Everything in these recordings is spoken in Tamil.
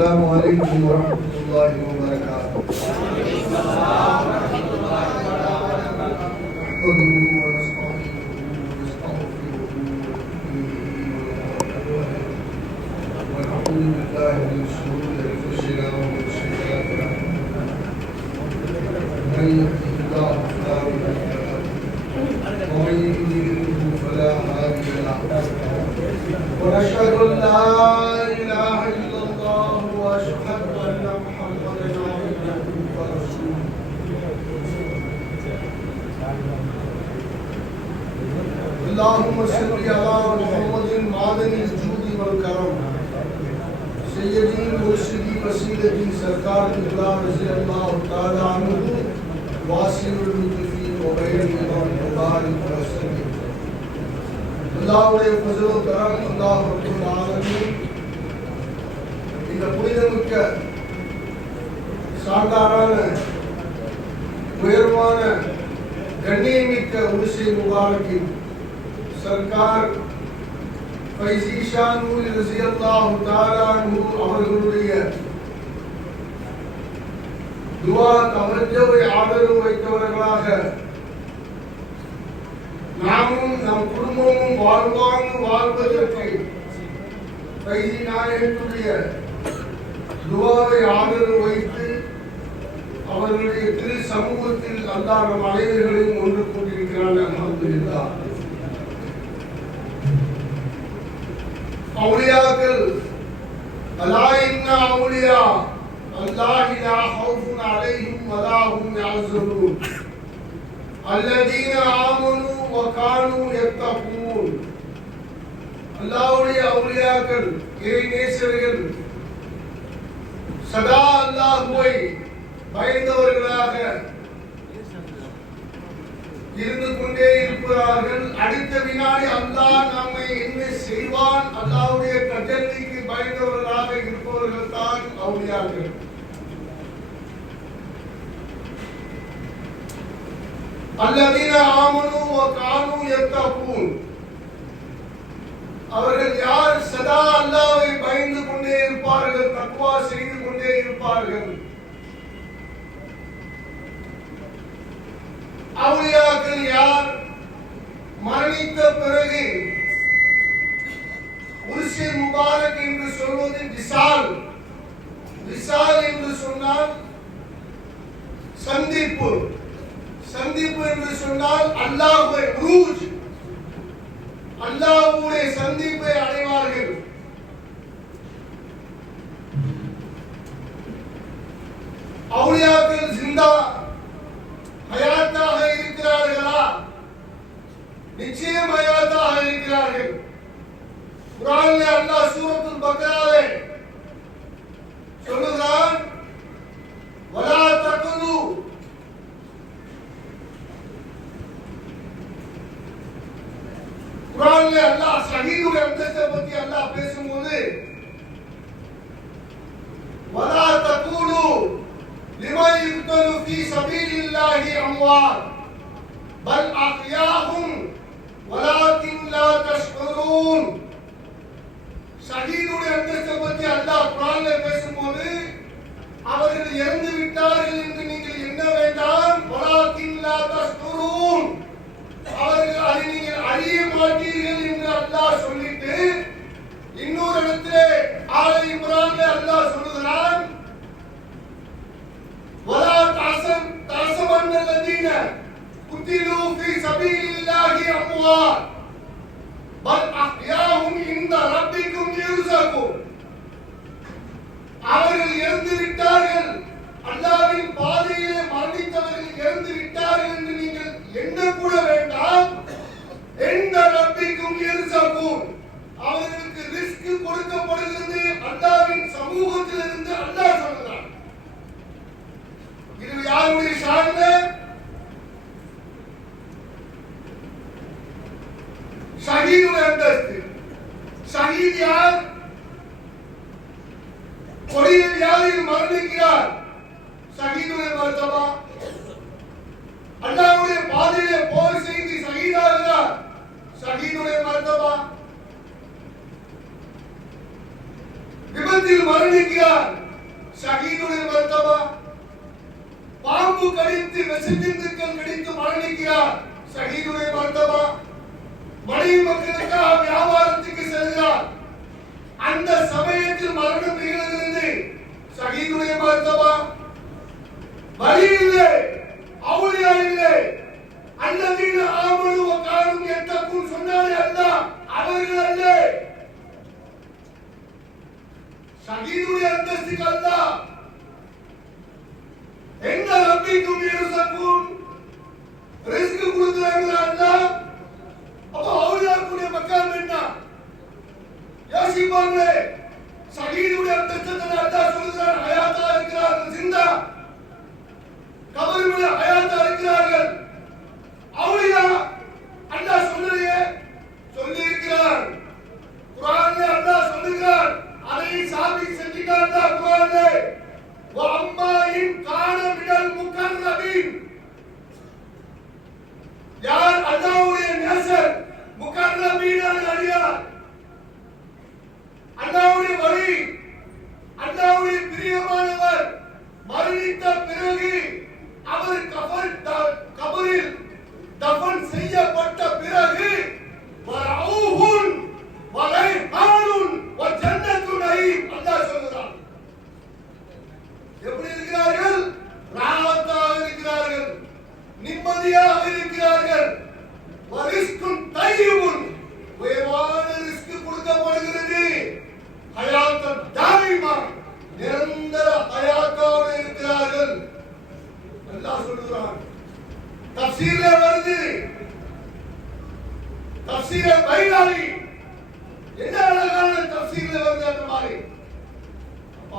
السلام عليكم ورحمة الله وبركاته. ونعوذ بالله من شرور أنفسنا ومن سيئات أعمالنا. من يهده الله فلا مضل له ومن يضلل فلا هادي له. ونشهد أن لا إله إلا الله وأشهد أن محمدا عبده ورسوله. اللهم صل على محمد معدن الجود والكرم سيدي مرشدي وسيلتي سركار الإسلام رضي الله تعالى عنه واسع اللطف وغير المبارك وسلم. அல்லாஹ்வுடைய ஃபஸல் கரம் அல்லாஹ் ரப்பல் ஆலமீன் இந்த புனிதமிக்க சாதாரண உயர்வான கண்ணியமிக்க உருஸே முபாரக்கின் சர்க்கார் ஃபைஸி ஷா நூரி ரலியல்லாஹு தஆலா அன்ஹு அவர்களுடைய துஆ தவஜ்ஜுவை ஆதரவு வைத்தவர்களாக நாமும் நம் குடும்பமும் வாழ்வதற்கு ஃபைஸி நாயகத்துடைய துஆவை ஆதரவு வைத்து அவர்களுடைய திரு சமூகத்தில் அல்லாஹ் நம் அனைவர்களையும் ஒன்று கூட்டியிருக்கிறான். அல்ஹம்துலில்லாஹ். அவுலியாக்கள் அலா இன்ன அவுலியா அல்லாஹி லா ஹவுஃபுன் அலைஹிம் வலா ஹும் யஹ்ஸனூன் அல்லதீன ஆமனு வ கானூ யத்தகூன். அல்லாஹ்வுடைய அவுலியாக்கள் இறை நேசர்கள் சதா அல்லாஹ்வை பயந்தவர்களாக இருந்து கொண்டே இருப்பார்கள். அடுத்த வினாடி அல்லாஹ் நம்மை என்ன செய்வான், அல்லாஹ்வுடைய கட்டளைக்கு பயந்தவர்களாக இருப்பவர்கள் தான் அவுலியாக்கள். அல்லதீன ஆமனு வ கானூ யத்தகூன். அவர்கள் யார்? சதா அல்லாஹ்வை பயந்து கொண்டே இருப்பார்கள், தக்வா செய்து கொண்டே இருப்பார்கள். அவுலியாக்கள் யார்? மரணித்த பிறகு உர்ஸே முபாரக் என்று சொல்வது விசால். விசால் என்று சொன்னால் சந்திப்பு. சந்திப்பு என்று சொன்னால் அல்லாஹ்வை உரூஜ், அல்லாஹ்வுடைய சந்திப்பை அடைவார்கள். அவுலியாக்கள் ஜிந்தா ஹயாத்தாக இருக்கிறார்களா? நிச்சயம் ஹயாத்தாக இருக்கிறார்கள். குர்ஆனிலே அல்லாஹ் சூரத்துல் பக்ராவிலே சொல்லுகிறான், வலா தகுலு. குர்ஆனிலே அல்லாஹ் ஷஹீதுடைய அந்தஸ்தை பற்றி அல்லாஹ் பேசும்போது வலா தகுலு لمن يقتل في سبيل الله أموات بل أحياء ولكن لا تشعرون. ஷஹீதுடைய அந்தஸ்தை பற்றி அல்லாஹ் குர்ஆனிலே பேசும்போது அவர்கள் இறந்து விட்டார்கள் என்று நீங்கள் எண்ண வேண்டாம். வலாக்கின் லா தஷ்குரூன். அவர்கள் அதை நீங்கள் அறிய மாட்டீர்கள் என்று அல்லாஹ் சொல்லிட்டு இன்னொரு இடத்திலே ஆல இம்ரான்ல அல்லாஹ் சொல்லுகிறான், ولا تحسبن الذين قتلوا في سبيل الله أموات بل أحياء عند ربكم يرزقون. அவர்கள் இறந்து விட்டார்கள், அல்லாஹ்வின் பாதையிலே மரணித்தவர்கள் இறந்து விட்டார்கள் என்று நீங்கள் எண்ணக்கூட வேண்டாம். எந்த ரப்பிக்கும் யர்ஸகூன். அவர்களுக்கு ரிஸ்க் கொடுக்கப்படுகிறது அல்லாஹ்வின் சமூகத்திலிருந்து அல்லாஹ் சொல்கிறான். இது யாருடைய ஷான்ல? ஷஹீதுடைய அந்தஸ்து. ஷஹீத் யார்? கொடிய வியாதியில் மரணிக்கிறார், ஷஹீதுடைய மர்தபா. அல்லாஹ்வுடைய பாதையிலே போர் செய்து ஷஹீதாகிறார், ஷஹீதுடைய மர்தபா. விபத்தில் மரணிக்கிறார், ஷஹீதுடைய மர்தபா. மனைவி மக்களுக்காக வியாபாரத்துக்கு செல்கிறார். அந்த சமயத்தில் மரணம் நிகழ்கிறது. ஷஹீதுடைய மர்தபா. வலி இல்லை, அவுலியா இல்லை. அல்லதீன ஆமனு வ கானூ யத்தகூன் சொன்னாரே அல்லாஹ், அவர்கள் அல்ல. ஷஹீதுடைய அந்தஸ்துக்கு அல்லாஹ் என்ன ரப்பிக்கும் யர்ஸகூன் ரிஸ்க் கொடுக்கிறாங்க அல்லாஹ். அப்ப அவுலியாவுடைய மக்காம் என்ன யோசிப்பாங்க. ஷஹீதுடைய அந்தஸ்தை அல்லாஹ் சொல்கிறார், ஹயாத்தா இருக்கிறார்கள், ஜிந்தா கபரில் ஹயாத்தா இருக்கிறார்கள். அவுலியா அல்லாஹ் சொல்லலையே, சொல்லி இருக்கிறார். குர்ஆன்ல அல்லாஹ் சொல்லுகிறார், அதை சாபி செஞ்சிட்டார் அல்லாஹ் குர்ஆன்ல. வ அம்மா இன் கான மினல் முகர்ரபீன், யார் அல்லாஹ்வுடைய நேசர், முகர்ரபீனான அடியார், அல்லாஹ்வுடைய வலி, அல்லாஹ்வுடைய பிரியமானவர் மரணித்த பிறகு அவர் கபரில் தஃபன் செய்யப்பட்ட பிறகு வரஊஹுன் வலைஹானுன் வஜன்னத்து நயீம் அல்லாஹ் சொல்கிறார். எப்படி இருக்கிறார்கள்? ராஹத்தாக இருக்கிறார்கள், நிம்மதியாக இருக்கிறார்கள். வரிஸ்குன் தய்யிபுன், உயர்வான ரிஸ்க் கொடுக்கப்படுகிறது. ஹயாத்தன் தாயிமா, நிரந்தர ஹயாத்தோடு இருக்கிறார்கள். அல்லாஹ் சொல்கிறான். தஃசீர்ல வருது, தஃசீர் பைலாவி என்ன அழகான தஃசீர்ல வருது அந்த மாதிரி.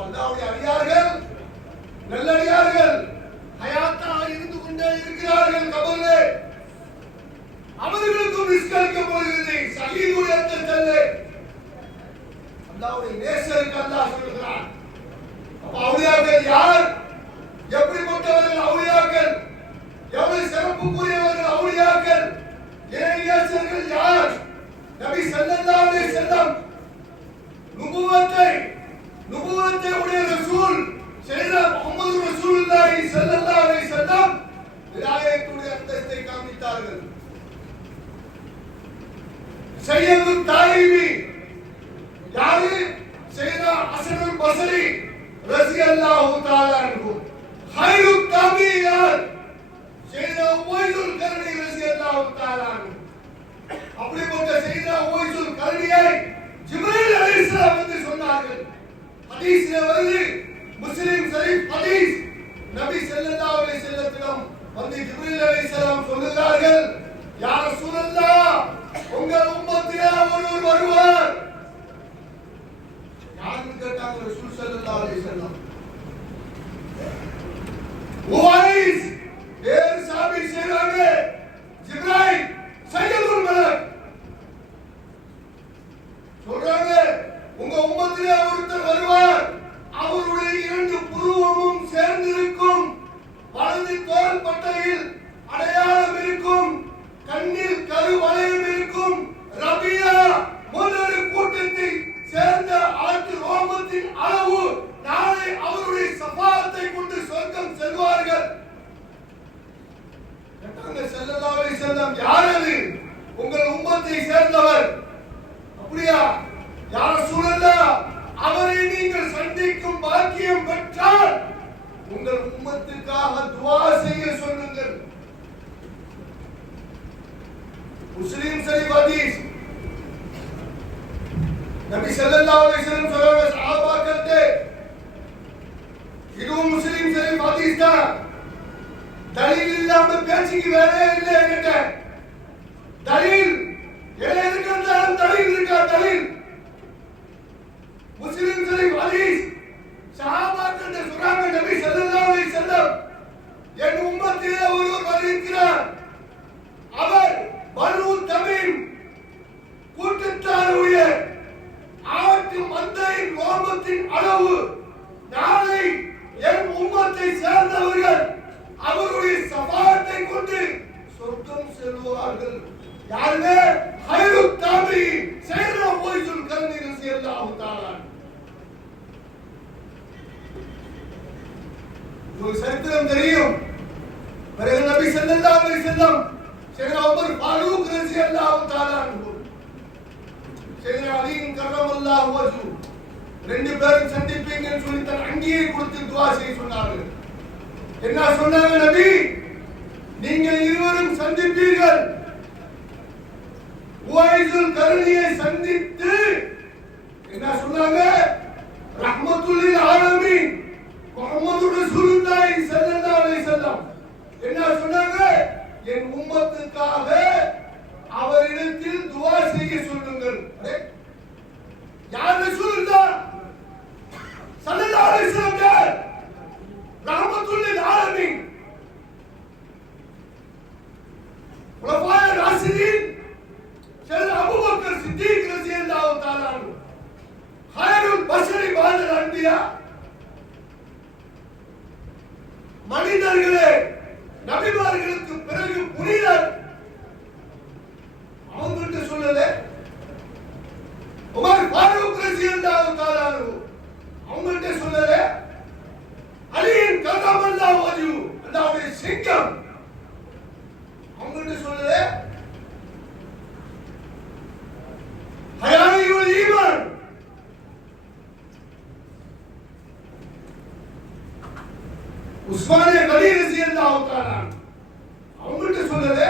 அல்லாஹ்வுடைய அடியார்கள், நல்லடியார்கள் ஹயாத்தாக இருந்து கொண்டே இருக்கிறார்கள் கபரிலே. அவர்களுக்கும் ரிஸ்க் அளிக்கப்படுகிறது. ஷஹீதுடைய அந்தஸ்து அல்லாஹ்வுடைய நேசருக்கு அல்லாஹ் சொல்கிறான். அப்ப அவுலியாக்கள் யார்? எப்படிப்பட்டவர்கள் அவுலியாக்கள்? எவ்வளவு சிறப்புக்குரியவர்கள் அவுலியாக்கள்? இறைநேசர்கள் யார்? நபி ஸல்லல்லாஹு அலைஹி வஸல்லம் நுபுவத்தை உடைய ரசூல் சையதுனா முஹம்மது ரசூலுல்லாஹி ஸல்லல்லாஹு அலைஹி வஸல்லம் விலாயத்துடைய அந்தஸ்தை காண்பித்தார்கள். சையது தாயிபி யாரு? சையதுனா ஹஸனுல் பஸ்ரி ரலியல்லாஹு தஆலா அன்ஹு. ஹைரு தாபியார் சையதுனா உவைதுல் கர்னி ரலியல்லாஹு தஆலா அன்ஹு. அப்படிப்பட்ட சையதுனா உவைதுல் கர்னியை ஜிப்ரீல் அலைஹிஸ்ஸலாம் வந்து சொன்னார்கள். ஹதீஸ்ல வருது, முஸ்லிம் ஷரீஃப் ஹதீஸ். நபி ஸல்லல்லாஹு அலைஹி வஸல்லம் வந்து ஜிப்ரீல் அலைஹிஸ்ஸலாம் சொல்லுகிறார்கள், யா ரசூலல்லாஹ், உங்கள் உம்மத்திலே ஒருவர் வருவார். யாருன்னு கேட்டாங்க ரசூல் ஸல்லல்லாஹு அலைஹி வஸல்லம். உவைஸ் வேறு சாபி செய்றாங்க. ஜிப்ரீல் சையதுல் மலக் சொல்றாங்க, உங்க உம்மத்திலே ஒருத்தர் வருவார். அவருடைய இரண்டு புருவமும் சேர்ந்திருக்கும், வலது தோள் பட்டையில் அடையாளம் இருக்கும், கண்ணில் கருவளையம் இருக்கும். ரபியா முதல் கூட்டத்தை சேர்ந்த ஆட்டு ரோமத்தின் அளவு நாளை அவருடைய சஃபாத்தை கொண்டு சொர்க்கம் செல்வார்கள். ஸல்லல்லாஹு அலைஹி வஸல்லம் யார் அது? உங்கள் உம்மத்தை சேர்ந்தவர். அப்படியா யா ரசூலல்லாஹ், அவரை நீங்கள் சந்திக்கும் பாக்கியம் பெற்றால் உங்கள் உம்மத்துக்காக துஆ செய்ய சொல்லுங்கள். முஸ்லிம் ஷரீஃப் ஹதீஸ். நபி ஸல்லல்லாஹு அலைஹி வஸல்லம் சொல்றாங்க சஹாபாக்களே, இதுவும் முஸ்லிம் ஷரீஃப் ஹதீஸ் தான். தலீல் இல்லாம பேச்சுக்கு வேறே இல்லை என்கிட்ட. தலீல் எதை இருக்கின்றாலும் தலீல் இருக்கா? தலீல் முஸ்லிம் ஷரீஃப் ஹதீஸ். சஹாபாக்கள் சொல்றாங்க, நபி ஸல்லல்லாஹு அலைஹி வஸல்லம், என் உம்மத்திலே ஒருவர் இருக்கிறார். அவர் பனு தமீம் கூட்டத்தாருடைய ஆட்டு மந்தையின் ரோமத்தின் அளவு நாளை என் உம்மத்தை சேர்ந்தவர்கள் அவருடைய சஃபாத்தை கொண்டு சொர்க்கம் செல்வார்கள். யாருமே ஹைரு தாபி சையதுனா உவைதுல் கர்னி ரலியல்லாஹு தஆலா. ஒரு சரித்திரம் தெரியும். பிறகு நபி ஸல்லல்லாஹு அலைஹி வஸல்லம் சையதுனா உமர் ஃபாரூக் ரலியல்லாஹு தஆலா அன்ஹு, சையதுனா அலி கர்ரமல்லாஹு வஜ்ஹு ரெண்டு பேரும் சந்திப்பீங்கன்னு சொல்லி தன் அங்கேயே கொடுத்து துஆ செய்ய சொன்னார்கள். என்ன சொன்னாங்க நபி? நீங்கள் இருவரும் சந்திப்பீர்கள். உவைசுல் கர்ணியை சந்தித்து என்ன சொன்னாங்க? ரஹ்மத்துல் லில் ஆலமீன் முஹம்மது ரசூலுல்லாஹி ஸல்லல்லாஹு அலைஹி வஸல்லம் என்ன சொன்னாங்க? என் உம்மத்துக்காக அவரிடத்தில் துஆ செய்ய சொல்லுங்கள். யார் ரசூலுல்லாஹ் ஸல்லல்லாஹு அலைஹி வஸல்லம்? ரஹ்மத்துல் லில் ஆலமீன் உலமாயே ராஷிதீன் சையதுனா அபூபக்கர் சித்திக் ரலியல்லாஹு தஆலா அன்ஹு ஹைருல் பஷரி பாதல் அன்பியா, மனிதர்களே நபிமார்களுக்கு பிறகு புனிதர். அவங்கள்ட்ட சொல்லல உமர் ஃபாரூக் ரலியல்லாஹு தஆலா அன்ஹு, அவங்கள்ட்ட சொல்லல அலியின் கர்ரமல்லாஹு வஜ்ஹு அல்லாஹ்வுடைய சிங்கம், அவங்கள்ட்ட சொல்லல ஹயாயுல் ஈமான் உஸ்மானே கலீ ரலியல்லாஹு தஆலா, அவங்கள்ட்ட சொல்லல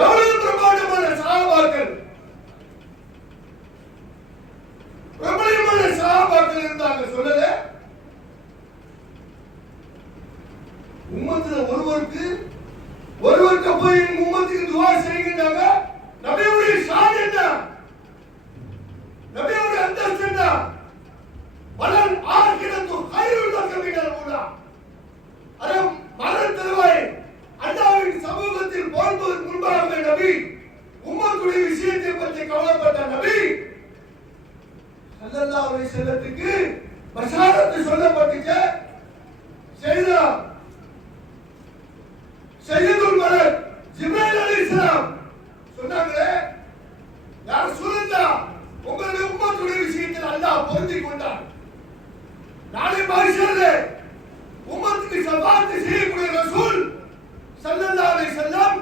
எவ்வளவு பிரமாண்டமான சஹாபாக்கள், பிரபலமான சஹாபாக்கள் இருந்தாங்க. சொல்லல உம்மத்துல ஒருவருக்கு போய் உம்மத்துக்கு துஆ செய்யுங்கன்னாங்க. நபியுடைய ஷான் என்ன? நபியுடைய அந்தஸ்து என்ன? வலல் ஆகிரத்து கைருல் லக மினல் ஊலா. அரே மரண தருவாய் அல்லாஹ்வின் சமூகத்தில் போல்வதற்கு முன்பாக நபி உம்மத்துடைய விஷயத்தை பற்றி கவலைப்பட்ட நபி ஸல்லல்லாஹு அலைஹி வஸல்லத்துக்கு பஷாரத் சொல்லப்பட்டுச்சு. சையதுல் மலக் ஜிப்ரீல் அலைஹிஸ்ஸலாம் சொன்னாங்களே, யா ரசூலல்லாஹ் உங்களுடைய உம்மத்துடைய விஷயத்தில் அல்லாஹ் பொருந்திக் கொண்டார். நாளை மஹ்ஷரிலே உம்மத்துக்கு ஷஃபாஅத் செய்யக்கூடிய ரசூல் ஸல்லல்லாஹு அலைஹி வஸல்லம்,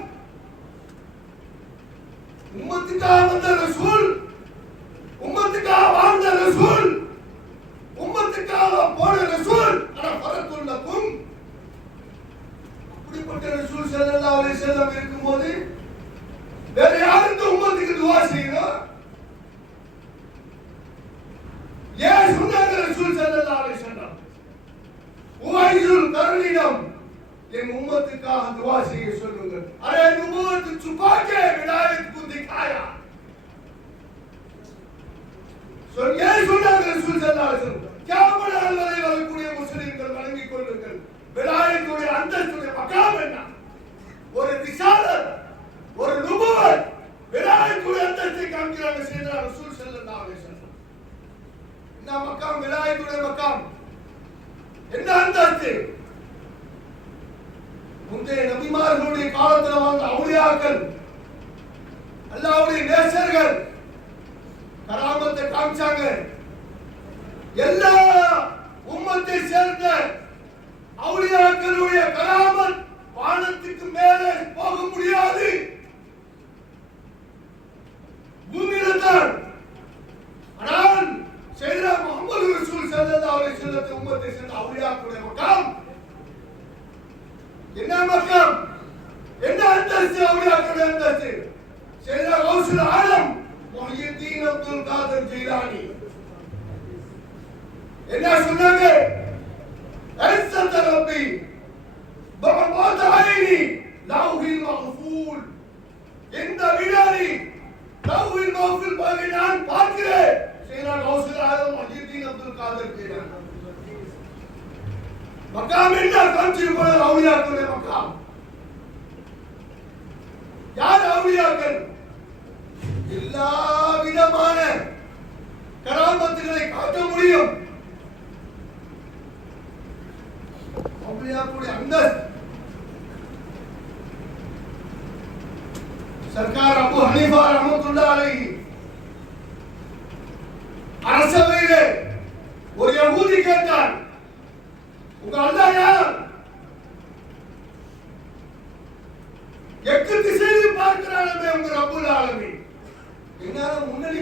உம்மத்துக்காக வந்த ரசூல், உம்மத்துக்காக வாழ்ந்த ரசூல், உம்மத்துக்காக போன ரசூல், அன ஃபரத்துல் லக்கும். அப்படிப்பட்ட ரசூல் ஸல்லல்லாஹு அலைஹி வஸல்லம் இருக்கும்போது வேற யார் இந்த உம்மத்துக்கு துஆ செய்யணும்? ஏன் சொன்னாங்க ரசூல் ஸல்லல்லாஹு அலைஹி வஸல்லம்? உவைசுல் கர்ணிடம் என் உம்மத்துக்காக துஆ செய்ய சொல்லுங்கள். அரே உம்மத்து சுபாக்கே விலாயத் கு திகாயா. ஏன் சொன்னாங்க ரசூல் ஸல்லல்லாஹு அலைஹி வஸல்லம்? கியாமத் நாள் வரை வரக்கூடிய முஸ்லிம்கள் வணங்கிக் கொள்ளுங்கள். விலாயத்துடைய அந்தஸ்துடைய மகாம் என்ன? ஒரு ரிசாலத், ஒரு நுபுவத், விலாயத்துடைய அந்தஸ்தை காண்கிறாங்க சையதுனா ரசூல் ஸல்லல்லாஹு அலைஹி வஸல்லம். என்ன மகாம்? விலாயத்துடைய மகாம் என்ன அந்தஸ்து? முந்தைய நபிமார்களுடைய காலத்தில் வாழ்ந்த அவுலியாக்கள், அல்லாஹ்வுடைய நேசர்கள் கராமத்தை காமிச்சாங்க. எல்லா உம்மத்தை சேர்ந்த அவுலியாக்களுடைய கராமத் வானத்துக்கு மேலே போக முடியாது, பூமியில்தான். ஆனால் சையதுனா முஹம்மது ரசூல் ஸல்லல்லாஹு அலைஹி வஸல்லம் உம்மத்தை சேர்ந்த அவுலியாக்களுடைய மகாம் என்ன மகாம்? என்ன அந்தஸ்து? அவுலியாக்களுடைய அந்தஸ்து. சையதுனா கௌசுல் ஆலம் முஹியுத்தீன் அப்துல் காதர் ஜீலானி என்ன சொன்னாங்க? அஸ்ஸத ரப்பி பஅத ஐனி லவ்ஹில் மஹ்ஃபூல். இந்த வினாடி லவ்ஹில் மஹ்ஃபூல் பாகி நான் பார்க்கிறேன். சையதுனா கௌசுல் ஆலம் முஹியுத்தீன் அப்துல் காதர் ஜீலானி மகாம் என்ன காமிச்சிருப்பாங்க? அவுலியாக்களுடைய மகாம். யார் அவுலியாக்கள்? எல்லா விதமான கராமத்துகளை காட்ட முடியும். அவுலியாக்களுடைய அந்தஸ்து. சர்க்கார் அபு ஹனீஃபா ரஹ்மத்துல்லாஹி அலைஹி அரசவையிலே ஒரு யஹூதி கேட்டார், உங்க அல்லாஹ் யார்? எக்கு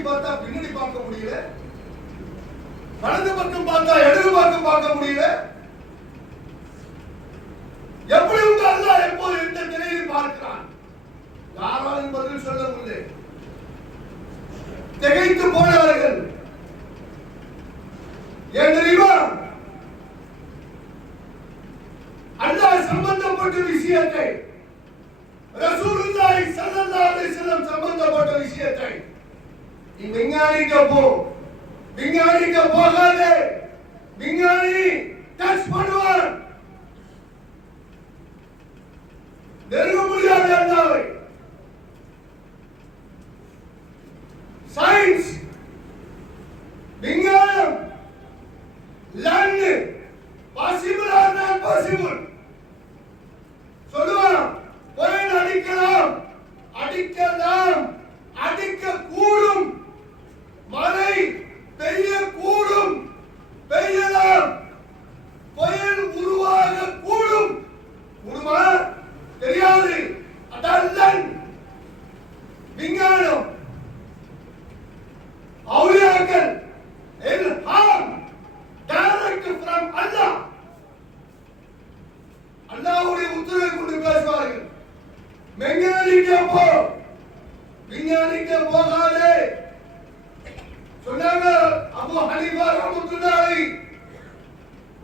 பார்த்தா பின்னாடி பார்க்க முடியல, வலது பக்கம் பார்த்தா இடது பக்கம் பார்க்க முடியல. எப்படி உங்க அல்லாஹ் எப்போது எந்த நிலையில் பார்க்கிறான்? யாராலும் பதில் சொல்ல முடியல. திகைத்து போனார்கள். ஏன் தெரியுமா? அல்லாஹ் சம்பந்தப்பட்ட விஷயத்தை, ரசூலுல்லாஹி ஸல்லல்லாஹு அலைஹி வஸல்லம் சம்பந்தப்பட்ட விஷயத்தை நீ விஞ்ஞானிக்க போ, விஞ்ஞானிக்க போகாதே. விஞ்ஞானி டச் பண்ணுவான், நெருங்க முடியாது அல்லாஹ்வை. சயின்ஸ், விஞ்ஞானம், learn possible R not possible சொல்லுவான். புயல் அடிக்கலாம், அடிக்கலாம், அடிக்க கூடும். மழை பெய்ய கூடும், பெய்யலாம். புயல் உருவாக கூடும். உருவா தெரியாது. அதல்லன் விஞ்ஞானம். அவுலியாக்கள் இல்ஹாம் டைரக்ட் ஃப்ரம் அல்லாஹ். அல்லாஹ்வுடைய உத்தரவை கொண்டு பேசுவார்கள். விஞ்ஞானிக்க போ, விஞ்ஞானிக்க போகாதே சொன்னாங்க. அபூ ஹனீஃபா ரஹ்மத்துல்லாஹி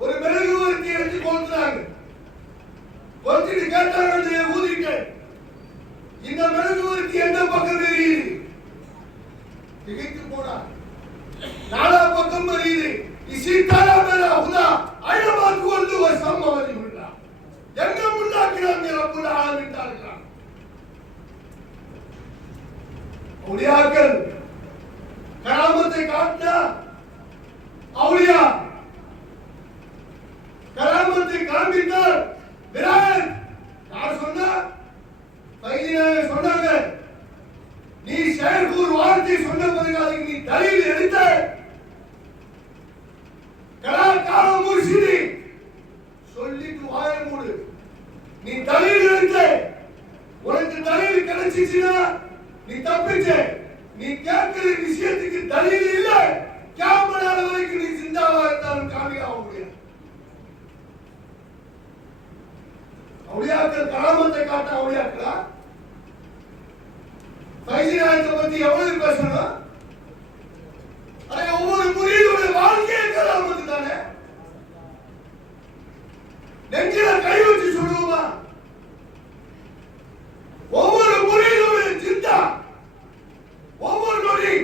ஒரு மெழுகுவர்த்தி எடுத்து கொளுத்துறாங்க. கொளுத்திட்டு கேட்டாங்க ஊதிட்டு, இந்த மெழுகுவர்த்தி எந்த பக்கம் எரியுது? திகைத்து போனா, நாலா பக்கம் எரியுது. இசி தரா மேலா ஹுதா ஐனமா துவல்லு வஸம்ம வஜ்ஹுல்லாஹ். எங்க முன்னாக்கிறாங்க ரப்புல் ஆலமீன் தான்றாங்க. அவுலியாக்கள் கராமத்தை காட்டினா, அவுலியா கராமத்தை காண்பித்தார். விரான் யார் சொன்னா? பைதினாய சொன்னாங்க. நீ ஷேக் ஒரு வார்த்தை சொன்ன பிறகு அதுக்கு நீ தலீல் எடுத்த கலாக்கார முர்ஷிதி சொல்லிட்டு வாய மூடு. நீ தலீல் எடுத்த, உனக்கு தலீல் கிடைச்சிச்சுன்னா நீ தப்பிச்ச. நீ கேட்கிற விஷயத்துக்கு தலீல் இல்ல, கியாமத் நாள் வரைக்கும் நீ ஜிந்தாவா இருந்தாலும் காமியாக முடியாது. அவுலியாக்கள் கராமத்தை காட்ட அவுலியாக்களா? பைசினாயத்தை பத்தி எவ்வளவு பேசணும்? ஒவ்வொரு முரீதுடைய வாழ்க்கையை கராமத்து தானே. நெஞ்சில கை வச்சு சொல்லுவோமா? ஒவ்வொரு முரீதுடைய சிந்தா, ஒவ்வொரு நொடி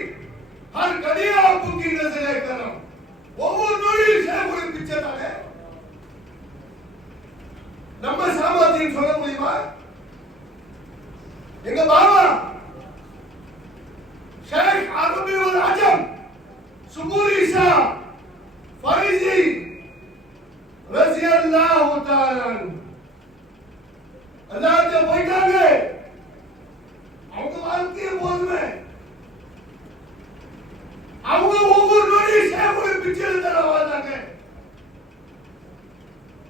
ஹர் கடியா புக்கி நசரே கரம், ஒவ்வொரு நொடியில் சேகுடைய பிச்சை தானே. நம்ம சாமர்த்தியம் சொல்ல முடியுமா? எங்க பாபா ஷேக் அரபி வல் அஜம் சுபூரி ஷா ஃபைசி ரஸியல்லாஹு தஆலா அல்லாஹ்ட்ட போயிட்டாங்க. அவங்க வாழ்க்கைய போதுமே. அவங்க ஒவ்வொரு நொடியும் ஷேகுடைய பிச்சையில தான் வாழ்ந்தாங்க.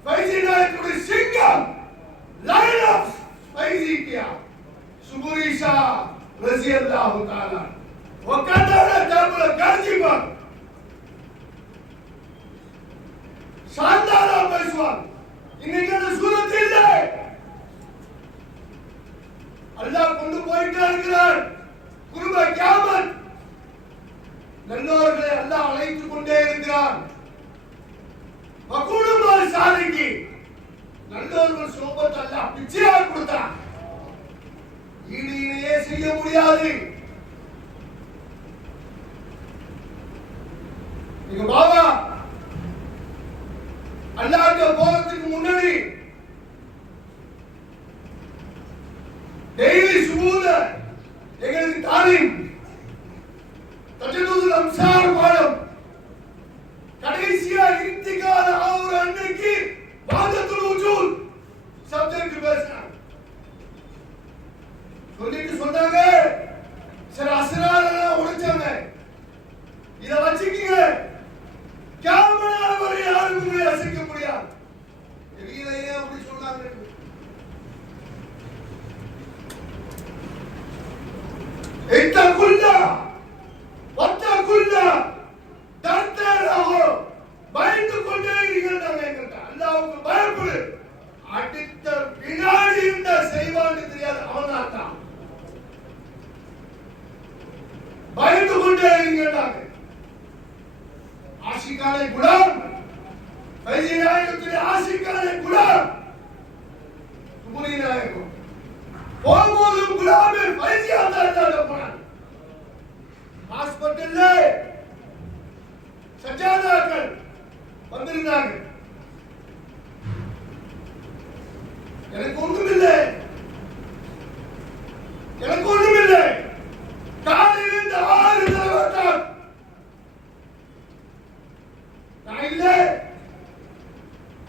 फैजी नायक सिंगम लाइन ऑफ फैजी किया सुबूरी शाह रजी अल्लाह ताला वो कहता है जब गर्जी पर शानदार पेशवान इनके सूरत இல்லை. அல்லாஹ் கொண்டு போயிட்டே இருக்கிறார். குருப கியாமத் நல்லோர்களை அல்லாஹ் அழைத்துக் கொண்டே இருக்கிறார். வகுடுமால் சாதிக்கு நல்லோர்கள் சோபத் அல்லாஹ் பிச்சையா கொடுத்தான். ஈடு இணையே செய்ய முடியாது. எங்க பாபா அல்லாஹ்ட்ட போறதுக்கு முன்னாடி டெய்லி சுபூல எங்களுக்கு தாலீம் தஜதுல் அம்சார் பாடம் கடைசியா இன்திகால் ஆவுற அன்னைக்கு வாதத்துல் வஜூத் சப்ஜெக்ட் பேசுறாங்க. சொல்லிட்டு சொன்னாங்க சில அஸ்ராரெல்லாம் உடைச்சாங்க. இத வச்சுக்கீங்க, கியாமத் வரை யாரும் உங்களை அசைக்க முடியாது. தெரியலையே அப்படி சொன்னாங்க. இத்தகுல்லா கேட்டாங்க. ஆஷிகானே குலாம் ஃபைசி நாயகத்துடைய ஆஷிகானே குலாம் துமுரி நாயகம் போகும்போதும் குலாமே ஃபைசி ஆதாரத்தாட போனாங்க. ஹாஸ்பிட்டல்ல சஜாதாக்கள் வந்திருந்தாங்க. எனக்கு ஒண்ணுமில்லை, எனக்கு ஒண்ணுமில்லை. காலையில் இந்த 6 தடவை நான் இல்லை.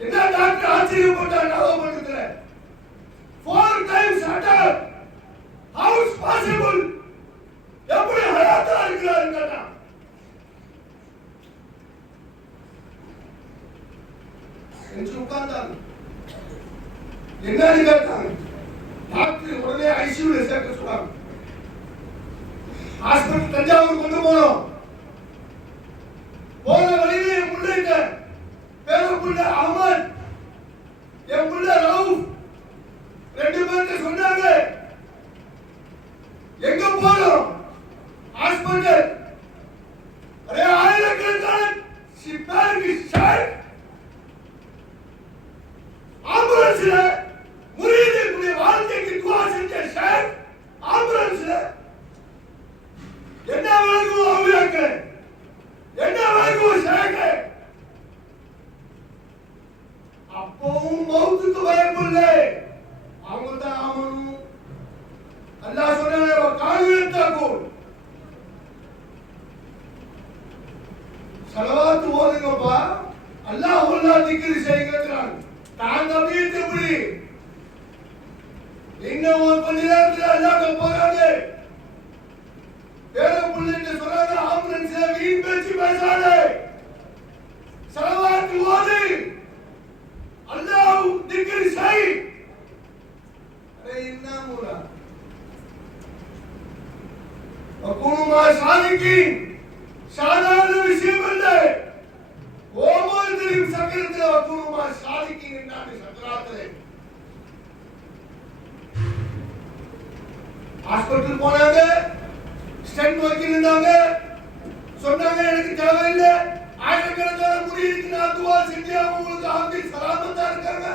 என்ன doctor ஆச்சரியப்பட்டார். ஞாபகப்படுத்துல 4 times attack. How is possible? எப்படி ஹயாத்தா இருக்கிறாரு கேட்டா என்று உட்கார்ந்தாங்க. என்னன்னு கேட்டாங்க. டாக்டர் உடனே ஐசியூல சேர்க்க சொன்னாங்க. ஹாஸ்பிட்டல் தஞ்சாவூர் கொண்டு போனோம். போன வழியில என் பிள்ளைங்க பேர பிள்ளை அஹமத், என் பிள்ளை ரவுஃப் 2 பேர்கிட்ட சொன்னாங்க, எங்க போனோம் ஹாஸ்பிட்டல். அரே ஆயிரக்கணக்கான சிப்பாய்க்கு ஷாட் ஆம்புலன்ஸ்ல முரீதுடைய வாழ்க்கைக்கு துவா செஞ்ச ஷாட் ஆம்புலன்ஸ்ல என்ன வழங்கும் அவங்களுக்கு, என்ன வழங்கும் ஷாக்கு. அப்பவும் மௌத்துக்கு பயமில்லை. அவங்க தான் ஆமனும். அல்லாஹ் சொன்னானே காணுத்தாக்கும் ஸலவாத் ஓதுங்கப்பா, அல்லாஹ் அல்லாஹ் திக்ர் செய்யுங்கறான். தாங்க அப்படியே எப்படி இன்னும் கொஞ்ச நேரத்துல அல்லாஹ் போறாங்க. பேர புள்ளைங்க சொல்றாங்க, ஆம்புலன்ஸ்ல வீண் பேச்சு பேசாதே, ஸலவாத் ஓது, அல்லாஹ் திக்ர் செய். அரே என்ன மூலா வகுனுமா சாதிக்கின் சாதாரண விஷயம் அல்ல. ஒவ்வொருத்தரும் சக்கரத்தில் வகுனுமா சாதிக்கின் என்றாங்க. சக்கராத்திலே ஹாஸ்பிட்டல் போனாங்க, ஸ்டென்ட் வைக்கிறாங்க. சொன்னாங்க எனக்கு தேவையில்லை, ஆயிரக்கணக்கான முரீதுக்கு நான் துவா செஞ்சு உங்களுக்கு ஆகி சலாமத்தா இருக்காங்க,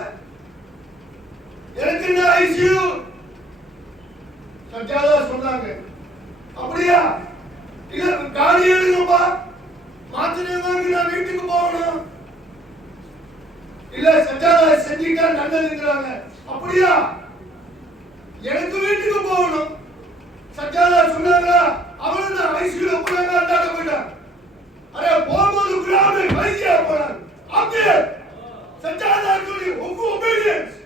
எனக்கு என்ன ஐசியூ. சஜாதா சொன்னாங்க, அப்படியா இல்ல காலி எழுதுங்கப்பா, மாத்திரை வாங்கி நான் வீட்டுக்கு போகணும். இல்ல சஜாதா செஞ்சுட்டா நல்லதுங்கிறாங்க. அப்படியா எனக்கு வீட்டுக்கு போகணும். சஜாதா சொன்னாங்க, அவனு ஐசியூல போனாங்க, அண்டாட போயிட்டான். அரே போகும்போது குலாமே வைசியா போனாங்க. அப்படியே சஜாதா சொல்லி obedience.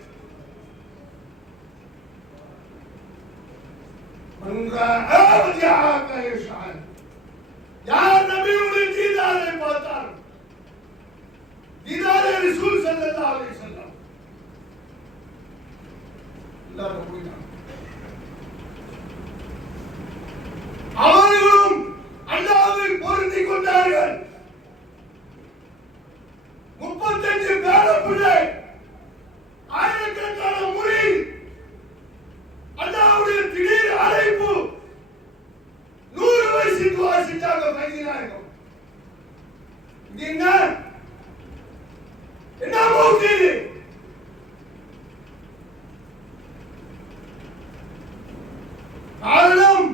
யார் நபியுடைய தீதாரை பார்த்தார், தீதாரை ரசூல் ஸல்லல்லாஹு அலைஹி வஸல்லம் எல்லாரும் போயிட்டாங்க. அவர்களும் அல்லாஹ்வை பொருந்திக் கொண்டார்கள். 35 பேர பிள்ளை, ஆயிரக்கணக்கான முரீத். அல்லாஹ்வுடைய திடீர் அழைப்பு. 100 வயசு துவா செஞ்சாங்க ஃபைசி நாயகம். இது என்ன மௌத் இது? காரணம்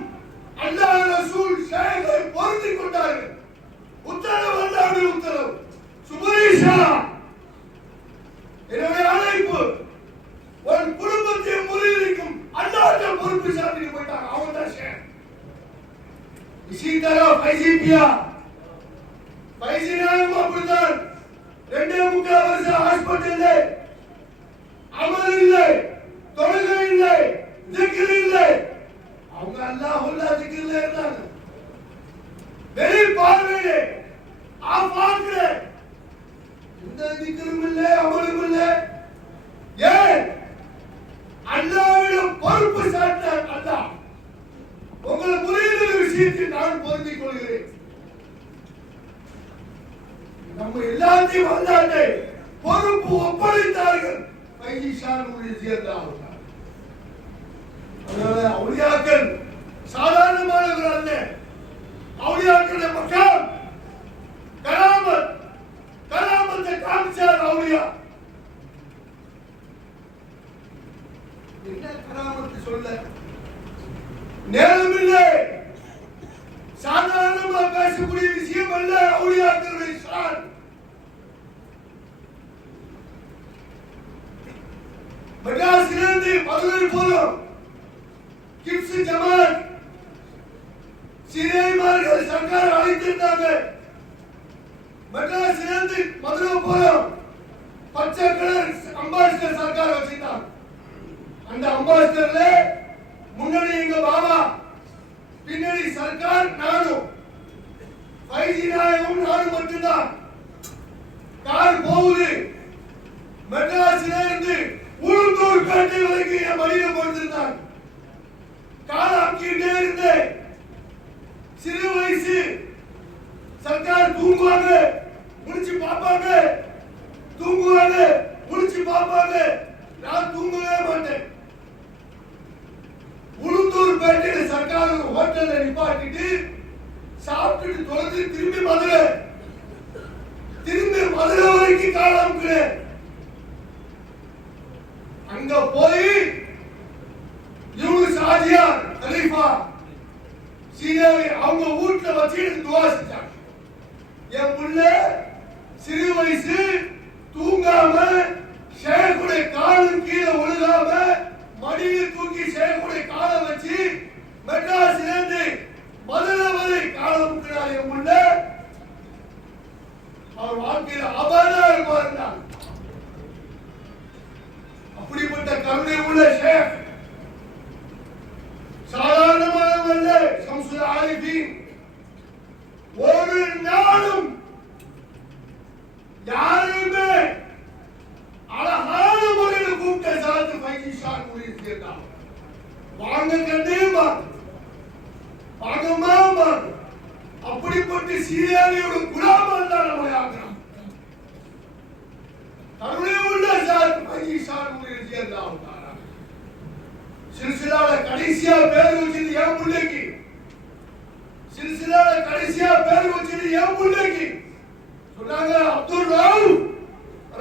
அல்லாஹ் ரசூல் ஷேகை பொருந்திக் கொண்டார்கள். உத்தரவு அல்லாஹ்வுடைய உத்தரவு. சுபரீஷா என்னுடைய அழைப்பு உன் குடும்பத்தை முறியடிக்கும் அல்லாஹ்வுடைய பொறுப்பு சாத்திட்டு போயிட்டாங்க. அவங்க தான் ஷேக். इसी तरह फैजी किया, फैजी नायक அப்படிதான் 2.5 வருஷம் ஹாஸ்பிடல்ல அமல் இல்லை, தொழுகை இல்லை, திக்ர் இல்லை. அவங்க அல்லாஹ் அல்லாஹ் திக்ர்ல இருந்தாங்க. வெளி பார்வையிலே ஆஃபாக்ல இந்த திக்ரும் இல்லை, அமலும் இல்லை. ஏன் அல்லாஹ்விடம் பொறுப்பு சாட்டினார் அல்லாஹ். உங்கள் புரியுற விஷயத்தில் நான் பொருந்திக் கொள்கிறேன். நம்ம எல்லாத்தையும் வந்தாண்டே பொறுப்பு ஒப்படைத்தார்கள். அவுலியாக்கள் சாதாரணமானவர்கள் அல்ல. அவுலியாக்கள் நம்ம நேரம் இல்லை. சாதாரணமா பேசக்கூடிய விஷயம் அல்ல. அவுலியாக்களுடைய ஷான். மெட்ராஸிலிருந்து மதுரை போறோம். கிப்ஸ் ஜமாத் சீனியர்மார்கள் சர்க்கார் அழைத்திருந்தாங்க. மெட்ராஸிலிருந்து மதுரை போறோம். பச்சை கலர் அம்பாசிடர் சர்க்கார் வச்சிருந்தாங்க. அந்த அம்பாசிடர்ல முன்னாடி எங்க பாபா, பின்னாடி சர்க்கார், நானும் ஃபைஜி நாயகம் நானும் மட்டும்தான். கார் போகுது. மெட்ராஸில இருந்து உளுந்தூர் பேட்டை வரைக்கும் என் வழியில போயிருந்தாங்க. கார் ஆக்கிட்டே இருந்தேன். சிறு வயசு சர்க்கார் தூங்குவாங்க, முடிச்சு பார்ப்பாங்க, தூங்குவாங்க, முடிச்சு பார்ப்பாங்க. நான் தூங்கவே மாட்டேன். உளுந்தூர் பேட்டையில சர்க்கார் ஹோட்டல்ல நிப்பாட்டிட்டு சாப்பிட்டுட்டு தொலைஞ்சு திரும்பி மதுரை வரைக்கும் காலம். அங்க போய் யூனுஸ் ஆஜியார் கலீஃபா சீனாவை அவங்க வீட்டுல வச்சு துவா செஞ்சாங்க. என் புள்ள சிறு வயசு தூங்காம ஷேகுடைய காலும் கீழே ஒழுகாம மடியில் தூக்கி ஷேகுடைய காலை வச்சு மெட்ராஸில இருந்து மதுரை வரை காலம் முக்கிறார். என் புள்ள அவர் வாழ்க்கையில அபாரா இருப்பார். அப்படிப்பட்ட கருணை உள்ள ஷேக் சாதாரணமானவல்ல. ஷம்சுல் ஆரிஃபீன் ஒரு நாளும் யாரையுமே அழகான முறையில் கூப்பிட்ட சாத்து ஃபைஜி ஷான் முடியிருக்கிறார். வாங்க கண்டேமா வாங்கம்மா. அப்படிப்பட்ட சீரியாவியோட குலாமல் தான் நம்மளை ஆகிறான். கருணை உள்ள சாத்து ஃபைஜி ஷான் முடியிருக்கிறார். சில்சிலால கடைசியா பேர் வச்சது என் பிள்ளைக்கு. சில்சிலால கடைசியா பேர் வச்சது என் பிள்ளைக்கு. சொன்னாங்க அப்துல்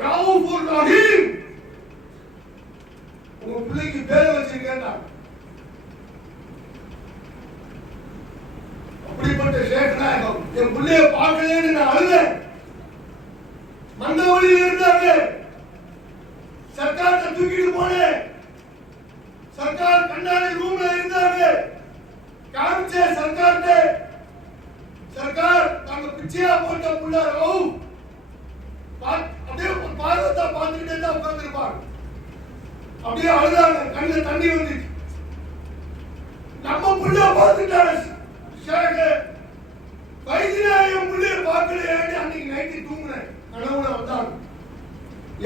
ரவுஃபுர் ரஹீம். உங்க பிள்ளைக்கு பேர் வச்சிருக்கேன். அப்படிப்பட்ட ஷேக் நாயகம் என் பிள்ளைய பார்க்கலன்னு நான் அழுதேன். மந்த வழியில் இருந்தாங்க. சர்க்கார்ட்ட தூக்கிட்டு போனேன். சர்க்கார் கண்ணாடி ரூம்ல இருந்தாங்க. காமிச்ச சர்க்கார்ட்ட சர்க்கார் நாங்க பிச்சையா போட்ட புள்ள ரவுஃப் அப்படியே பார்வத்தா பார்த்துக்கிட்டே தான் உட்கார்ந்துருப்பாங்க. அப்படியே அழுதாங்க. கண்ணுல தண்ணி வந்துச்சு. நம்ம புள்ள பார்த்துட்டாங்க. ஷேக் வைத்தியநாயகம் புள்ளைய பார்க்கலையே. அன்னைக்கு நைட்டு தூங்குறேன். கனவுல வந்தாங்க.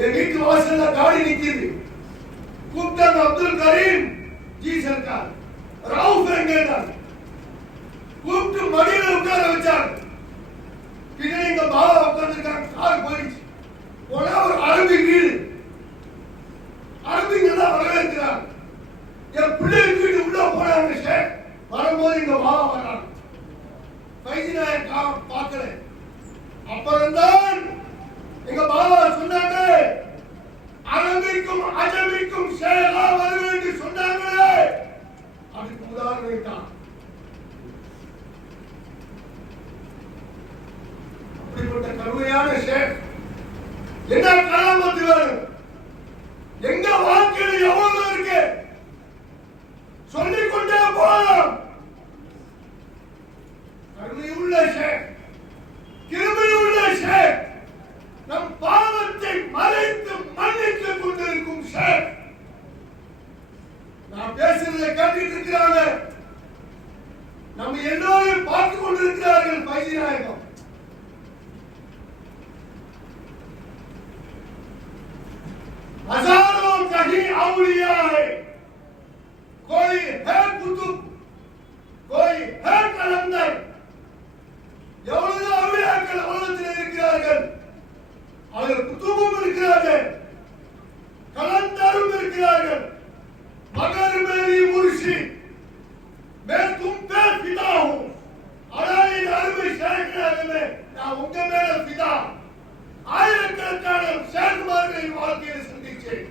என் வீட்டு வாசல்ல காடி நிக்குது. கூப்பிட்டாங்க அப்துல் கரீம் ஜி சர்க்கார். ரவுஃப் எங்க கூப்பிட்டு மடியில உட்கார வச்சாங்க. பின்னாடி எங்க பாபா உட்கார்ந்துருக்காங்க. கார் போயிடுச்சு. போனா ஒரு அரபி வீடு. அரபிங்க தான் வரவேற்கிறாங்க. என் பிள்ளைய வீடு உள்ள போனாங்க. ஷேக் வரும்போது எங்க பாபா வர்றாங்க. ஃபைஜி நாயகம் பார்க்கல. அப்புறம்தான் எங்க பாபா சொன்னாங்க அரபிக்கும் அஜமிக்கும் ஷேகா வரும் என்று சொன்னாங்களே. அதுக்கு உதாரணம் தான். அப்படிப்பட்ட கருணையான ஷேக் என்ன கராமத்து வேணும்? எங்க வாழ்க்கையில் எவ்வளவு இருக்கு சொல்லிக்கொண்டே போகலாம். கருணையுள்ள ஷேக், கிருபையுள்ள ஷேக், நம் பாவத்தை மறைத்து மன்னித்துக் கொண்டிருக்கும் ஷேக். நான் பேசுறதை கேட்டுட்டு இருக்கிறாங்க. நம்ம எல்லோரும் பார்த்து கொண்டிருக்கிறார்கள். ஃபைஜி நாயகம் हजारों कहीं औलिया है, कोई है कुतुब, कोई है कलंदर. எவ்வளவு அவுலியாக்கள் உலகத்தில் இருக்கிறார்கள். அதில் குத்துபும் இருக்கிறார்கள், கலந்தரும் இருக்கிறார்கள். மகர் மேரி முர்ஷி मैं तुम पे फिदा हूं. அடானி அருமை ஷேக்னாகவே நான் உங்க மேல ஃபிதா. ஆயிரக்கணக்கான ஷேக்மார்களின் வாழ்க்கையை சந்திச்சேன்.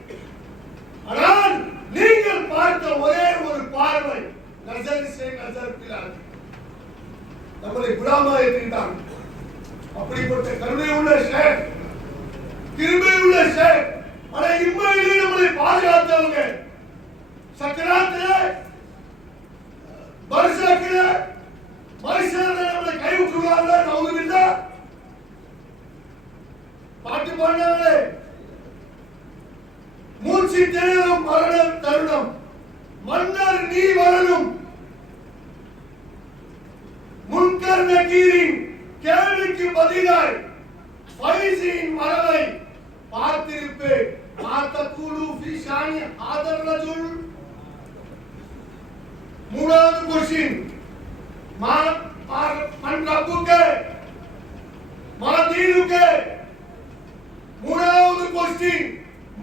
ஆனால் நீங்கள் பார்த்த ஒரே ஒரு பார்வை से नजर पिला நம்மளை குலாமா ஏற்றிட்டான். அப்படிப்பட்ட கருணை உள்ள ஷேக், கிருபை உள்ள ஷேக், ஆனா இம்மையிலே நம்மளை பாதுகாத்தவங்க, சக்கராத்திலே பர்சக்கிலே மனுஷனை நம்மளை கைவிட்டுருவாங்க. நவுதுபில்லா பாட்டு பாடினாங்களே, மூச்சு திணறும் மரண தருணம், மன்னர் நீ வரணும், முன்கர் நக்கீரின் கேள்விக்கு பதிலாய் ஃபைசின் வரவை பார்த்திருப்பேன். மாத்தகூலு ஃபீ ஷானி ஹாதர் ரஜுல். மூணாவது क्वेश्चन, மன் ரப்புகே மா தீனுகே. மூணாவது क्वेश्चन,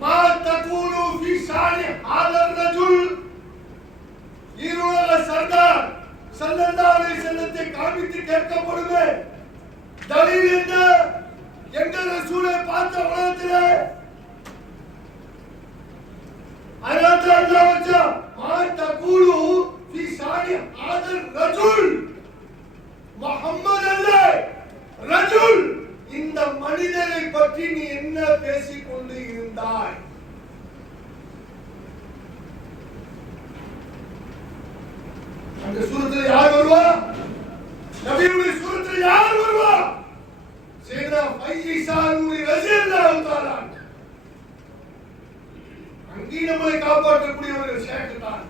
மாத்தகூலு ஃபீ ஷானி ஹாதர் ரஜுல். ஈரோட சர்தார் ஸல்லல்லாஹு அலைஹி வஸல்லத்தை காமித்து கேட்கப்படுமே, தலீல் என்ன? எங்க ரசூலை பார்த்த உலகத்திலே அல்லாஹ் அல்லாஹ் மா தகூலு ஃபீ ஷானி ஹாதர் ரஜுல். முஹம்மது அல்லாஹ் ரஜுல், இந்த மனிதரை பற்றி நீ என்ன பேசிக் கொண்டு இருந்தாய்? அந்த சூரத்தில் யார் வருவா? நபியுடைய சூரத்தில் யார் வருவா? சையதனா ஃபைஸா நூரி ரலியல்லாஹு தஆலா. அங்கே நம்மை காப்பாற்றக்கூடிய ஒரு ஷேக் தான்.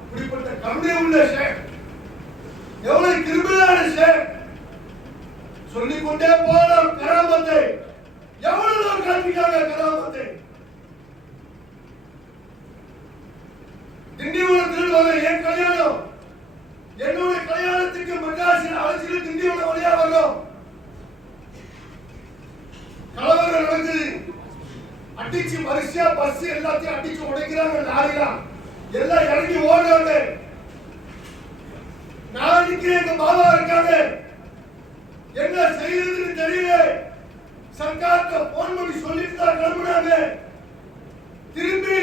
அப்படிப்பட்ட கருணை உள்ள ஷேக், எவ்வளவு கிருபையான ஷேக், சொல்லிக்கொண்டே போகலாம். கராமத்தை எவ்வளவு காட்டிட்டாங்க, கராமத்தை. திண்டிவனத்தில் வர என் கல்யாணம், என்னுடைய கல்யாணத்துக்கு மெட்ராஸில் அழைச்சிட்டு திண்டிவனம் வழியா வரும். கலவரம் நடக்குது, அடிச்சு வரிசையா பஸ் எல்லாத்தையும் அடிச்சு உடைக்கிறாங்க, லாரிலாம் எல்லாம் இறங்கி ஓடுறாங்க. நான் நிக்கிறேன், எங்க பாபா இருக்காங்க, என்ன செய்யறதுன்னு தெரியல. சர்க்காருக்கு போன் பண்ணி சொல்லிட்டு தான் கிளம்புனாங்க. திரும்பி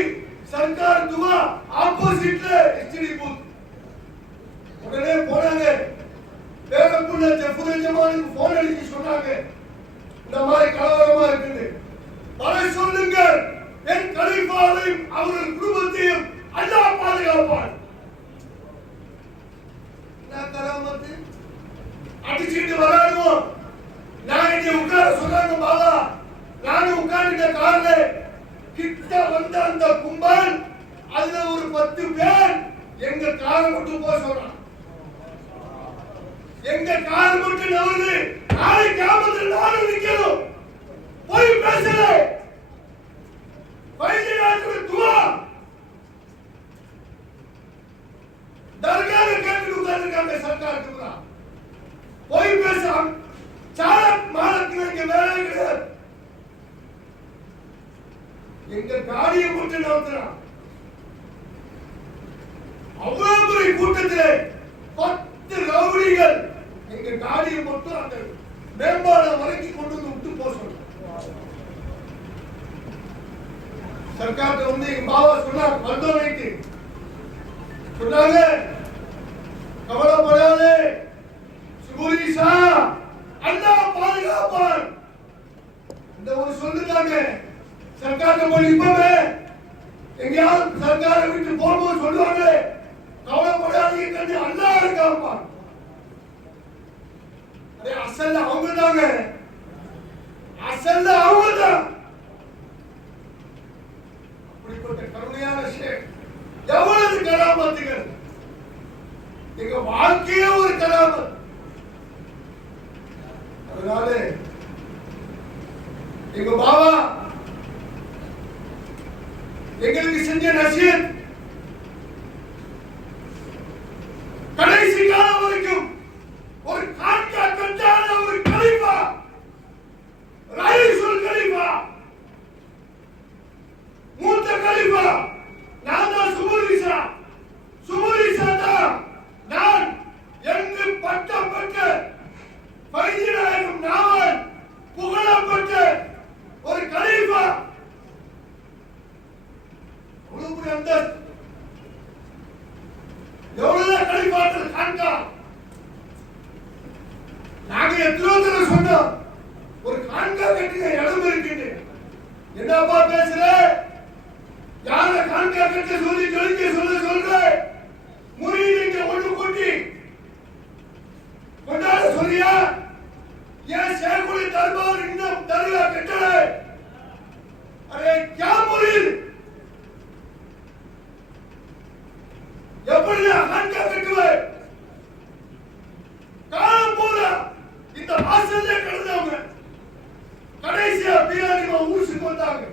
சர்க்கார் துவா ஆப்போசிட்ல எஸ்டிடி பூத் உடனே போனாங்க. பேரப்புள்ள ஜெஃபுரஜமானுக்கு போன் அடிச்சு சொன்னாங்க, இந்த மாதிரி கலவரமா இருக்குது, வர சொல்லுங்க, என் கலீஃபாவையும் அவர்கள் குடும்பத்தையும் அல்லாஹ் பாதுகாப்பான். நான் கராமத்து அடிச்சுட்டு வரானுவோம். நான் இங்க உட்கார சொன்னாங்க பாபா, நானும் உட்கார்ந்த கார்ல கிட்ட வந்த அந்த கும்பல், அதுல ஒரு 10 பேர் எங்க காரை மட்டும் போக சொல்றான். எங்க கார் மட்டும் நவருது, நாளை கியாமத்தில் நானும் நிக்கணும். போய் பேசல, வைத்தியநாதனுடைய துவா தர்கால கேட்டு உட்கார்ந்திருக்காங்க. சர்க்கார் துவா போய் பேசலாம். சாலக் மாலக்கு இங்க வேலை கிடையாது. எங்க காடியை போட்டு நவுத்துறான். அவ்வளவு பெரிய கூட்டத்திலே 10 ரவுடிகள் எங்க காடியை மட்டும் அந்த மேம்பாலம் வரைக்கும் கொண்டு வந்து விட்டு போக சொல்றாங்க. சர்க்கார்ட்ட வந்து எங்க பாபா சொன்னார், வந்தவனைக்கு சொன்னாங்க, கவலைப்படாதே சுபுரிசா, அல்லாஹ் பாதுகாப்பான். இந்த ஒரு சொல்லுதாங்க. சர்க்கார்ட்ட போய் இப்பவே எங்கேயாவது சர்க்காரை விட்டு போகும்போது சொல்லுவாங்க, கவலைப்படாதீங்க, அல்லாஹ் இருக்காப்பான். அசல்ல அவங்க தாங்க, அசல்ல அவங்க தான். அப்படிப்பட்ட கருணையான ஷேக், எவ்வளவு கராமத்துகள், எங்க வாழ்க்கையே ஒரு கராமத். அதனால எங்க பாபா எங்களுக்கு செஞ்ச நசீஹத் கடைசி காலம் வரைக்கும் ஒரு காட்கா கட்டான ஒரு கலீஃபா, ரயீசுல் கலீஃபா, மூத்த கலீஃபா நான் தான். சுபுரிசா தான் நான். என்று பட்டம் பெற்ற பைதிநாயகம் நாவல் புகழப்பட்ட ஒரு கலீஃபா. அவ்வளவு அந்த டோட்டல் கான்கா. நாங்க எத்தனை தடவை சொன்னோம், ஒரு கான்கா கட்டுங்க, இடம் இருக்குது. என்னப்பா பேசுற? யார கான்கா கட்ட சொல்லி சொல்ற? முறியீங்க ஒன்று கூட்டி கொண்டாட சொல்லியா? ஏன் சேகுலி தர்பார் இன்னும் தர்கா கட்டல? அரே क्या मुरीद? எப்படி கான்கா கட்டுவே? காலம் பூரா இந்த வாசல்ல கிடந்தவங்க கடைசியா பிரியாணி ஊருக்கு வந்தாங்க.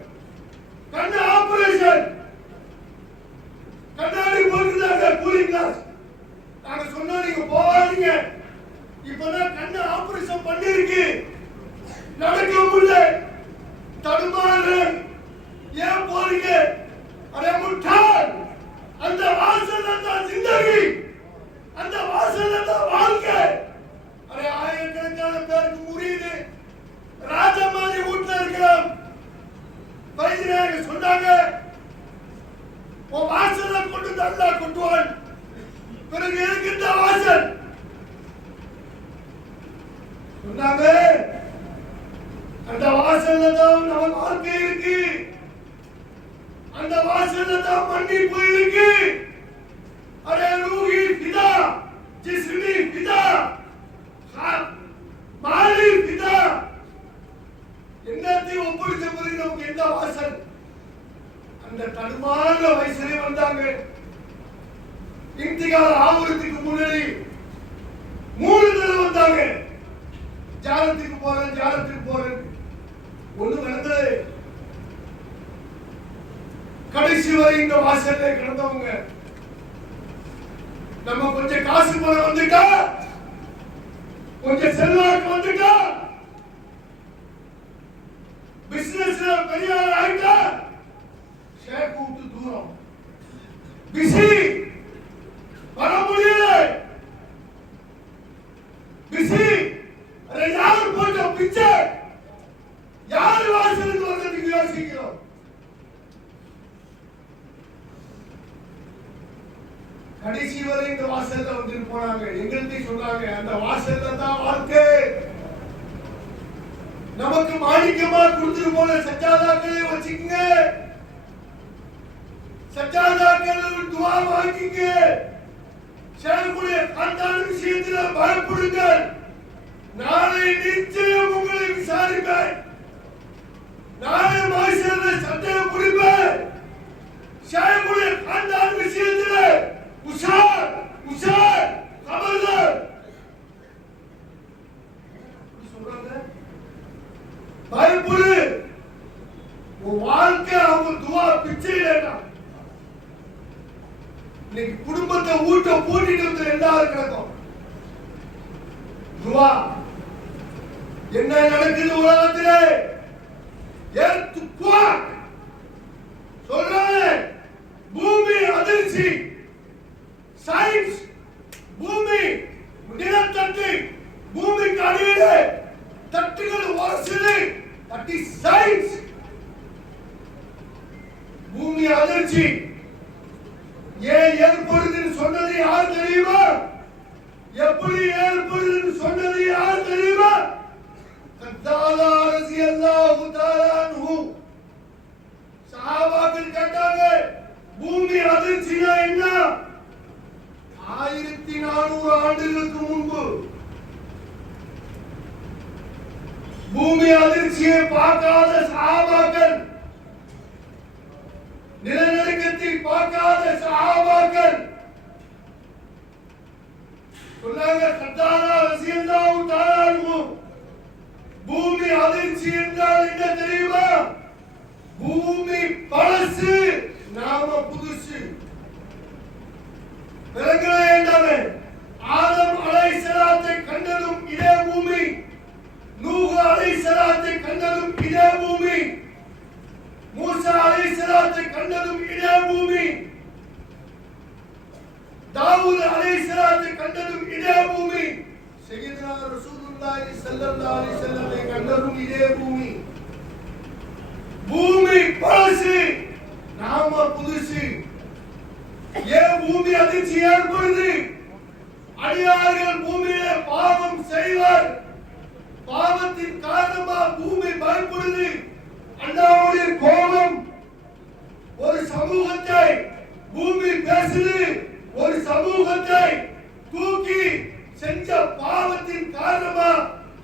கண்ணு ஆபரேஷன், கண்ணாடி போட்டுட்டாங்க, கூலிங் கிளாஸ். நாங்க சொன்னோம் நீங்க போவாதீங்க, இப்பதான் கண்ணு ஆபரேஷன் பண்ணிருக்கு, நடக்க முடியல, தடுமாறு. ஏன் போறீங்க? அரே முட்டாள், அந்த வாசல்ல தான் ஜிந்தகி, அந்த வாசல்ல தான் வாழ்க்கை. அரே ஆயிரக்கணக்கான பேருக்கு முறியுது. ராஜா மாதிரி வீட்டுல இருக்கிறோம். வைத்தியநாயக சொன்னாங்க, உன் வாசல்ல கொண்டு தந்தா கொண்டுவான். பிறகு எதுக்கு இந்த வாசல் சொன்னாங்க? அந்த வாசல்ல தான் நம்ம வாழ்க்கை இருக்கு, அந்த வாசல்ல தான் மன்னிப்பு இருக்கு. அரே ரூஹி ஃபிதா, ஜிஸ்மி ஃபிதா, மாலி ஃபிதா. என்னத்தையும் ஒப்படைச்ச பிறகு நமக்கு எந்த வாசல்? அந்த தடுமாற வயசுல வந்தாங்க. இன்திகால் ஆவறதுக்கு முன்னாடி 3 தடவை வந்தாங்க. ஜாரத்துக்கு போறேன் ஒண்ணு நடந்தது. கடைசி வரை இந்த வாசல்ல கிடந்தவங்க. நம்ம கொஞ்சம் காசு பணம் வந்துட்டா, கொஞ்சம் செல்வாக்கு வந்துட்டா, பிசினஸ்ல பெரிய ஆள் ஆயிட்டா, ஷேக் விட்டு தூரம் பிஸி வர முடியல. பிஸி யார் போட்ட பிச்சை, யார் வாசலுக்கு வர்றதுக்கு யோசிக்கிறோம். கடைசி வரை இந்த வாசல்ல வந்து போனாங்க. எங்களுக்கு சொன்னாங்க, அந்த வாசல்ல தான் வாழ்க்கை. நமக்கு மாணிக்கமா கொடுத்துட்டு போன சஜ்ஜாதாக்களை வச்சுக்கங்க, சஜ்ஜாதாக்கள் துஆ வாங்கிங்க. ஷேகுடைய கண்டான விஷயத்துல பயப்படுங்கள். நாளை நிச்சயம் உங்களை விசாரிப்பேன். நாளை மாஷர்ல சட்டையை பிடிப்பேன். ஷேகுடைய கண்டான விஷயத்துல உஷார் கபர்தார் சொல்றாங்க. பயப்படு. உன் வாழ்க்கை அவங்க துவா பிச்சை இல்லைன்னா இன்னைக்கு குடும்பத்தை ஊட்ட பூட்டிட்டு வந்து எல்லாரும் கிடக்கும். துவா என்ன நடக்குது உலகத்திலே? சொல்றாங்க, பூமி அதிர்ச்சி, சயின்ஸ், பூமி நிலத்தட்டு, பூமிக்கு அடியிலே தட்டுகள் உரசுது, தட்டி சயின்ஸ். பூமி அதிர்ச்சி ஏன் ஏற்படுதுன்னு சொன்னது யார் தெரியுமா? எப்படி ஏற்படுதுன்னு சொன்னது யார் தெரியுமா? கத்தாலா ரலியல்லாஹு தஆலா அன்ஹு சஹாபாக்கள் கேட்டாங்க, பூமி அதிர்ச்சினா என்ன? 1400 ஆண்டுகளுக்கு முன்பு பூமி அதிர்ச்சியை பார்க்காத சஹாபாக்கள், நிலநடுக்கத்தை பார்க்காத சஹாபாக்கள் சொன்னாங்க, கத்தாலா ரலியல்லாஹு தஆலா அன்ஹு பூமி அதிர்ச்சி என்றால் என்ன தெரியுமா? பூமி பழசு, நாம புதுசு. விலங்குகளே, ஆதம் அலைஹிஸ்ஸலாத்தை கண்டதும் இதே பூமி, நூஹ் அலைஹிஸ்ஸலாத்தை கண்டதும் இதே பூமி, மூசா அலைஹிஸ்ஸலாத்தை கண்டதும் இதே பூமி, தாவூத் அலைஹிஸ்ஸலாத்தை கண்டதும் இதே பூமி, சய்யிதுனா ரசூலுல்லாஹி ஸல்லல்லாஹு அலைஹி வஸல்லம் கண்டதும் இதே பூமி. பூமி பழசு, நாம புதுசு. ஏன் பூமி அதிர்ச்சி ஏற்படுது? அடியார்கள் பூமியிலே பாவம் செய்வர். பாவத்தின் காரணமா பூமி பயப்படுது. அல்லாஹ்வுடைய கோபம் ஒரு சமூகத்தை, பூமி பேசுது, ஒரு சமூகத்தை தூக்கி செஞ்ச பாவத்தின் காரணமா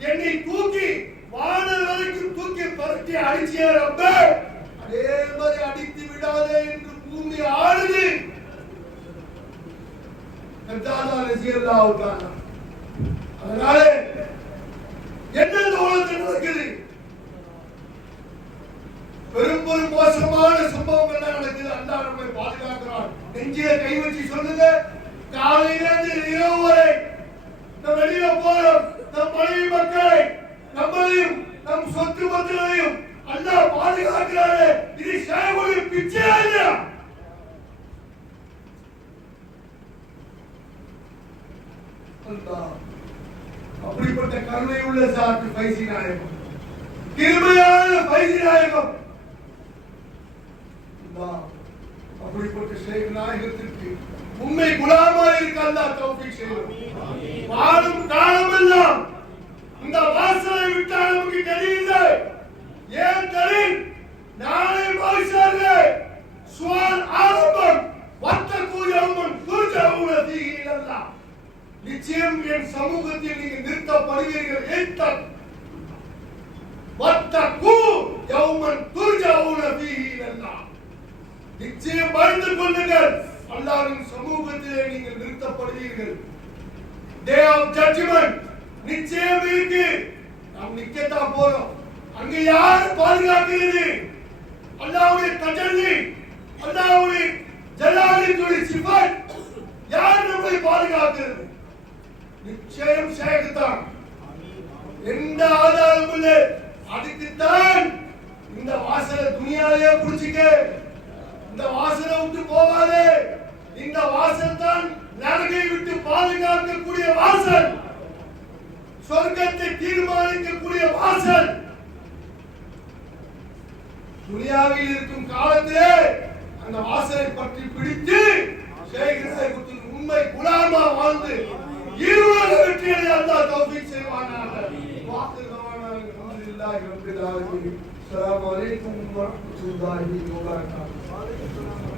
என்னை தூக்கி வானல் வரைக்கும் தூக்கி பரட்டி அடிச்சிய ரப்பே, அதே மாதிரி அடித்து விடாதே என்று பூமி ஆடுது. அதனால என்ன உலகத்தில் நடக்குது? பெரும் பெரும் மோசமான சம்பவங்கள் நடக்குது. அல்லாஹ் நம்மை பாதுகாக்கிறான். நெஞ்சில கை வச்சு சொல்லுங்க, காலையிலிருந்து இரவு வரை நம்ம வெளியில போறோம். நம் மனைவி மக்களை, நம்மளையும் நம் சொத்து பத்துகளையும் அல்லாஹ் பாதுகாக்கிறாரு. இது செய்யக்கூடிய பிச்சையா இல்லையா? அப்படிப்பட்ட கருணை உள்ள சாத்து பைசி நாயகம், கிருபையான பைசி நாயகம். அப்படிப்பட்ட ஷேக் நாயகத்திற்கு உண்மை குலாமா இருக்க அல்லாஹ் தௌஃபீக் செய்வார். வாழும் காலமெல்லாம் இந்த வாசலை விட்டால் நமக்கு தெரியுது. ஏன் தெரியும்? நாளை மஹ்ஷரிலே சுவால் ஆரம்பம். வத்தகு யௌமன் துர்ஜஊன ஃபீஹி இலல்லாஹ். நிச்சயம் என் சமூகத்தில் நீங்கள் நிறுத்தப்படுவீர்கள். ஏத்தக் வத்தகு யௌமன் துர்ஜஊன ஃபீஹி இலல்லாஹ். நிச்சயம் பயந்து கொள்ளுங்கள், அல்லாஹ்வின் சமூகத்திலே நீங்கள் நிறுத்தப்படுவீர்கள். டே ஆஃப் ஜட்ஜ்மென்ட் நிச்சயம் இருக்கு. நாம் நிக்கத்தான் போறோம். அங்க யார் பாதுகாக்கிறது? அல்லாஹ்வுடைய தஜல்லி, அல்லாஹ்வுடைய ஜலாலினுடைய சிஃபத் யார் நம்மை பாதுகாக்கிறது? நிச்சயம் ஷேக் தான். எந்த ஆதாரமும் இல்லை. அதுக்குத்தான் இந்த வாசலை துனியாவிலே புடிச்சுக்க, இந்த வாசலை விட்டு போவாதே. இந்த வாசல் தான் நரகை விட்டு பாதுகாக்கக்கூடிய வாசல், சொர்க்கத்தை தீர்மானிக்கக்கூடிய வாசல். துனியாவில் இருக்கும் காலத்திலே அந்த வாசலை பற்றி பிடித்து ஷேக் உண்மை குலாமா வாழ்ந்து இருவர வெற்றியை அல்லாஹ் தௌஃபீக் செய்வானாக. வாக்குதவானா அல்ஹம்துலில்லாஹி ரப்பில் ஆலமீன். அஸ்ஸலாமு அலைக்கும் வரஹ்மத்துல்லாஹி வபரகாத்துஹு.